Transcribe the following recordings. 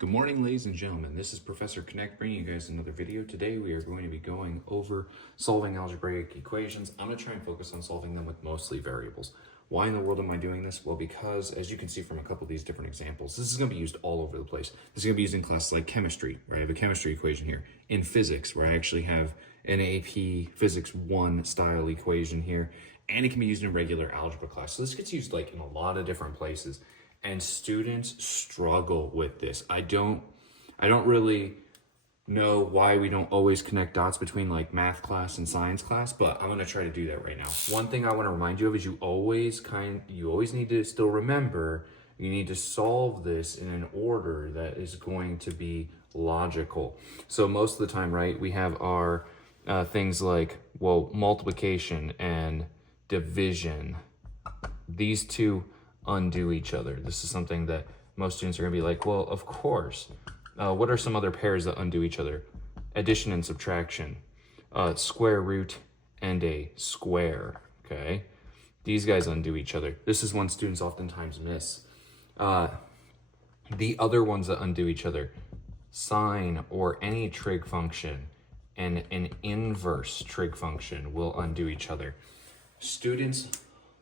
Good morning, ladies and gentlemen. This is Professor Connect bringing you guys another video. Today we are going to be going over solving algebraic equations. I'm going to try and focus on solving them with mostly variables. Why in the world am I doing this? Well, because as you can see from a couple of these different examples, this is going to be used all over the place. This is going to be used in classes like chemistry, where I have a chemistry equation here. In physics, where I actually have an AP Physics 1 style equation here. And it can be used in regular algebra class. So this gets used like in a lot of different places. And students struggle with this. I don't really know why we don't always connect dots between like math class and science class, but I'm gonna try to do that right now. One thing I wanna remind you of is you always need to still remember, you need to solve this in an order that is going to be logical. So most of the time, right, we have our things like, well, multiplication and division. These two undo each other. This is something that most students are going to be like, well, of course. What are some other pairs that undo each other? Addition and subtraction, square root and a square, okay? These guys undo each other. This is one students oftentimes miss. The other ones that undo each other, sine or any trig function and an inverse trig function will undo each other. Students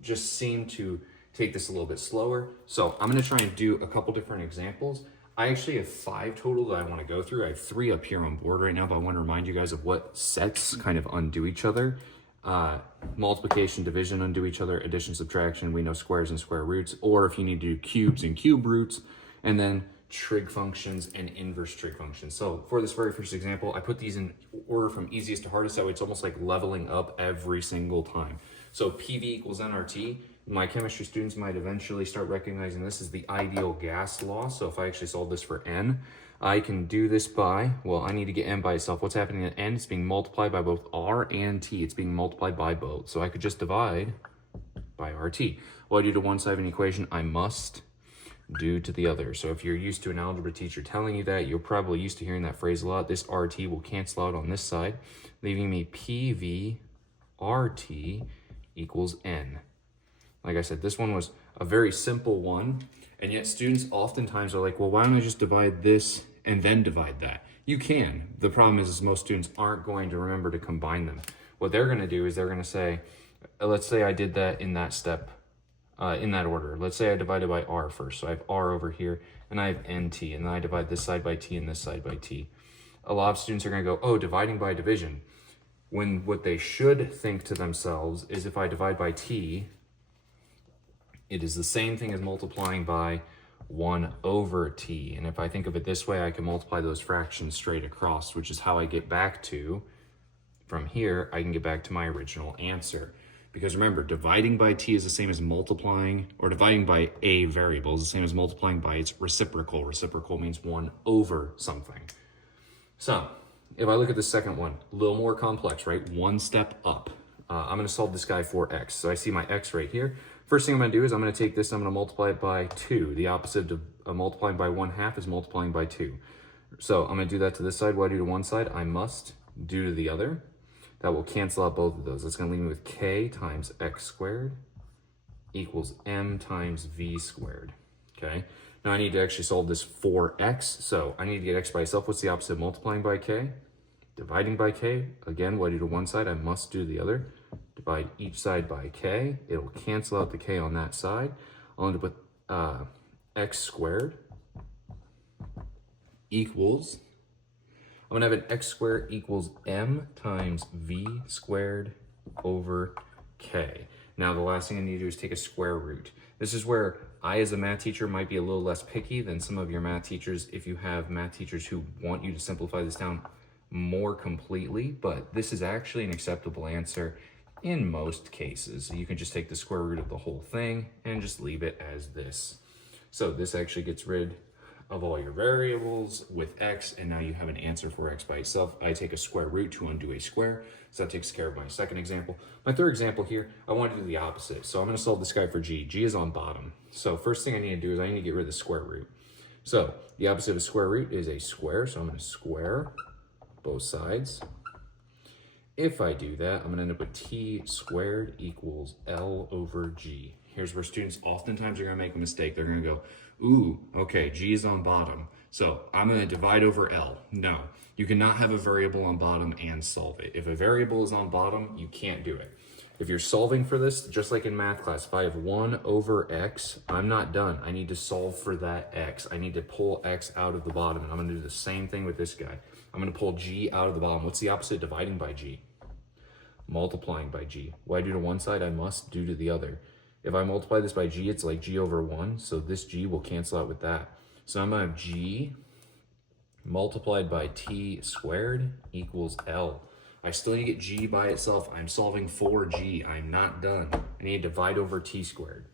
just seem to take this a little bit slower. So I'm gonna try and do a couple different examples. I actually have 5 total that I wanna go through. I have 3 up here on board right now, but I wanna remind you guys of what sets kind of undo each other. Multiplication, division undo each other, addition, subtraction, we know squares and square roots, or if you need to do cubes and cube roots, and then trig functions and inverse trig functions. So for this very first example, I put these in order from easiest to hardest, so it's almost like leveling up every single time. So PV equals nRT. My chemistry students might eventually start recognizing this is the ideal gas law. So if I actually solve this for n, I can do this by, well, I need to get n by itself. What's happening at n? It's being multiplied by both r and t. It's being multiplied by both. So I could just divide by RT. What I do to one side of an equation, I must do to the other. So if you're used to an algebra teacher telling you that, you're probably used to hearing that phrase a lot. This RT will cancel out on this side, leaving me PV RT equals n. Like I said, this one was a very simple one, and yet students oftentimes are like, well, why don't I just divide this and then divide that? You can. The problem is most students aren't going to remember to combine them. What they're going to do is they're going to say, let's say I did that in that step, in that order. Let's say I divided by r first. So I have r over here, and I have nt, and then I divide this side by t and this side by t. A lot of students are going to go, oh, dividing by division. When what they should think to themselves is if I divide by t, it is the same thing as multiplying by 1 over t. And if I think of it this way, I can multiply those fractions straight across, which is how I get back to, from here, I can get back to my original answer. Because remember, dividing by t is the same as multiplying, or dividing by a variable is the same as multiplying by its reciprocal. Reciprocal means 1 over something. So, if I look at the second one, a little more complex, right? One step up. I'm going to solve this guy for x. So I see my x right here. First thing I'm going to do is I'm going to take this, I'm going to multiply it by 2. The opposite of multiplying by 1/2 is multiplying by 2. So I'm going to do that to this side. What I do to one side, I must do to the other. That will cancel out both of those. That's going to leave me with k times x squared equals m times v squared. Okay. Now I need to actually solve this for x. So I need to get x by itself. What's the opposite of multiplying by k? Dividing by k. Again, what I do to one side, I must do the other. Divide each side by k. It'll cancel out the k on that side. I'll end up with x squared equals, I'm going to have an x squared equals m times v squared over k. Now the last thing I need to do is take a square root. This is where I, as a math teacher, might be a little less picky than some of your math teachers if you have math teachers who want you to simplify this down more completely, but this is actually an acceptable answer in most cases. You can just take the square root of the whole thing and just leave it as this. So this actually gets rid of all your variables with x, and now you have an answer for x by itself. I take a square root to undo a square, so that takes care of my second example. My third example here, I want to do the opposite. So I'm going to solve this guy for g. G is on bottom. So first thing I need to do is I need to get rid of the square root. So the opposite of a square root is a square, so I'm going to square both sides. If I do that, I'm going to end up with t squared equals L over g. Here's where students oftentimes are going to make a mistake. They're going to go, ooh, okay, g is on bottom. So I'm going to divide over L. No, you cannot have a variable on bottom and solve it. If a variable is on bottom, you can't do it. If you're solving for this, just like in math class, if I have 1 over x, I'm not done. I need to solve for that x. I need to pull x out of the bottom, and I'm going to do the same thing with this guy. I'm going to pull g out of the bottom. What's the opposite of dividing by g? Multiplying by g. What I do to one side, I must do to the other. If I multiply this by g, it's like g over 1, so this g will cancel out with that. So I'm going to have g multiplied by t squared equals L. I still need to get g by itself. I'm solving for g. I'm not done. I need to divide over t squared.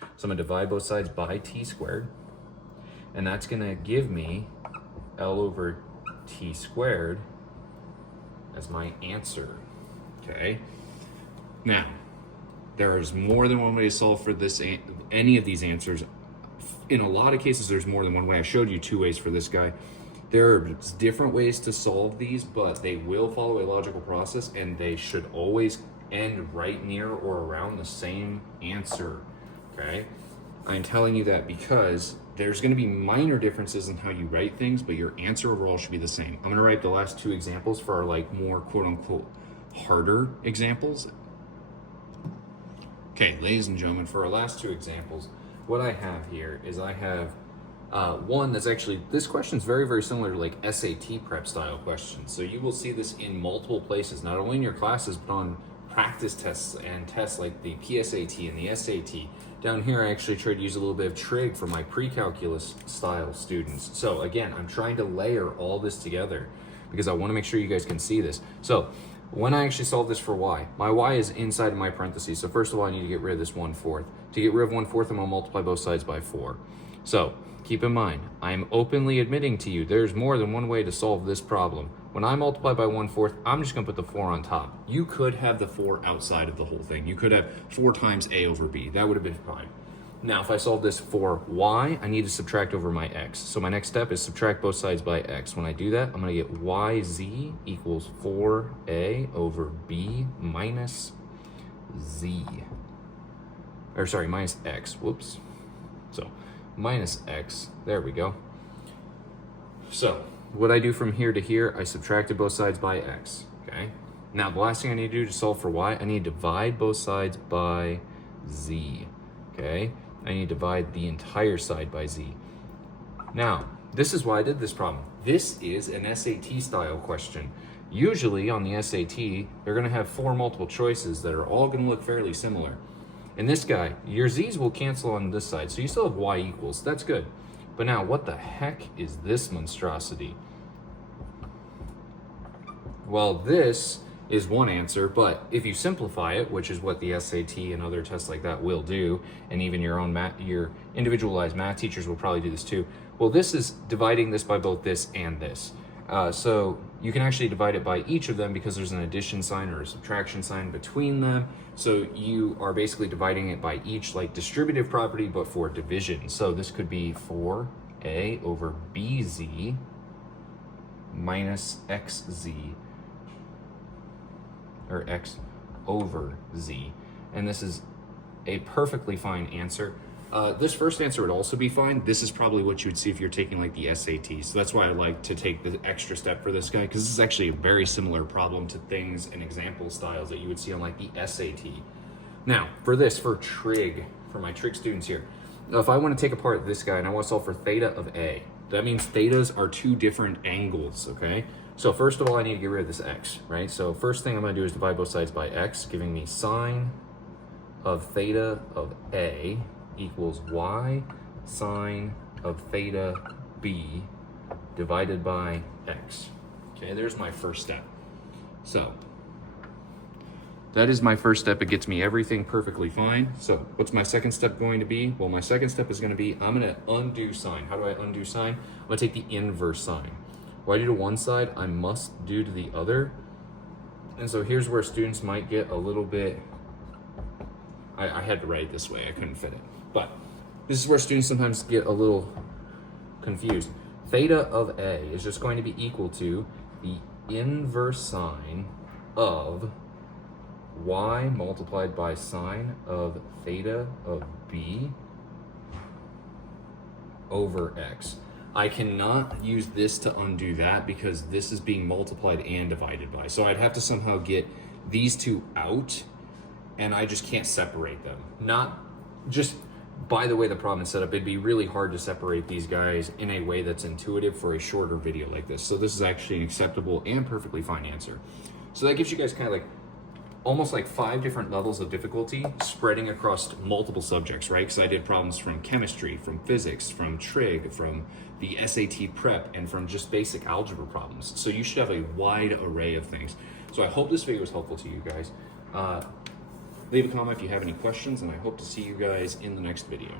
So I'm going to divide both sides by t squared, and that's going to give me L over t squared as my answer. Okay? Now, there is more than one way to solve for this, any of these answers. In a lot of cases, there's more than one way. I showed you 2 ways for this guy. There are different ways to solve these, but they will follow a logical process, and they should always end right near or around the same answer, okay? I'm telling you that because there's going to be minor differences in how you write things, but your answer overall should be the same. I'm going to write the last 2 examples for our like more quote-unquote harder examples. Okay, ladies and gentlemen, for our last 2 examples, what I have here is I have one that's actually, this question is very, very similar to like SAT prep style questions. So you will see this in multiple places, not only in your classes, but on practice tests and tests like the PSAT and the SAT. Down here, I actually tried to use a little bit of trig for my pre-calculus style students. So again, I'm trying to layer all this together because I want to make sure you guys can see this. So when I actually solve this for y, my y is inside of my parentheses. So first of all, I need to get rid of this 1/4. To get rid of 1/4, I'm going to multiply both sides by 4. So keep in mind, I'm openly admitting to you there's more than one way to solve this problem. When I multiply by 1/4, I'm just going to put the 4 on top. You could have the 4 outside of the whole thing. You could have 4 times a over b. That would have been fine. Now, if I solve this for y, I need to subtract over my x. So my next step is subtract both sides by x. When I do that, I'm going to get yz equals 4a over b minus z. Or sorry, minus x. Whoops. So minus x. There we go. So what I do from here to here, I subtracted both sides by x. Okay. Now the last thing I need to do to solve for y, I need to divide both sides by z. Okay. I need to divide the entire side by z. Now, this is why I did this problem. This is an SAT style question. Usually on the SAT, they're going to have 4 multiple choices that are all going to look fairly similar. In this guy, your z's will cancel on this side, so you still have y equals. That's good. But now, what the heck is this monstrosity? Well, this is one answer, but if you simplify it, which is what the SAT and other tests like that will do, and even your own your individualized math teachers will probably do this too. Well, this is dividing this by both this and this. So you can actually divide it by each of them because there's an addition sign or a subtraction sign between them. So you are basically dividing it by each, like distributive property, but for division. So this could be 4a over bz minus xz, or x over z. And this is a perfectly fine answer. This first answer would also be fine. This is probably what you would see if you're taking like the SAT. So that's why I like to take the extra step for this guy, because this is actually a very similar problem to things and example styles that you would see on like the SAT. Now, for this, for trig, for my trig students here, if I want to take apart this guy and I want to solve for theta of a, that means thetas are 2 different angles, okay? So first of all, I need to get rid of this x, right? So first thing I'm going to do is divide both sides by x, giving me sine of theta of a equals y sine of theta b divided by x. Okay, there's my first step. So that is my first step. It gets me everything perfectly fine. So what's my second step going to be? Well, my second step is going to be, I'm going to undo sine. How do I undo sine? I'm going to take the inverse sine. What I do to one side, I must do to the other. And so here's where students might get a little bit, I had to write it this way, I couldn't fit it. But this is where students sometimes get a little confused. Theta of a is just going to be equal to the inverse sine of y multiplied by sine of theta of b over x. I cannot use this to undo that because this is being multiplied and divided by. So I'd have to somehow get these two out, and I just can't separate them. Not just by the way the problem is set up, it'd be really hard to separate these guys in a way that's intuitive for a shorter video like this. So this is actually an acceptable and perfectly fine answer. So that gives you guys kind of like almost like 5 different levels of difficulty spreading across multiple subjects, right? Because I did problems from chemistry, from physics, from trig, from the SAT prep, and from just basic algebra problems. So you should have a wide array of things. So I hope this video was helpful to you guys. Leave a comment if you have any questions, and I hope to see you guys in the next video.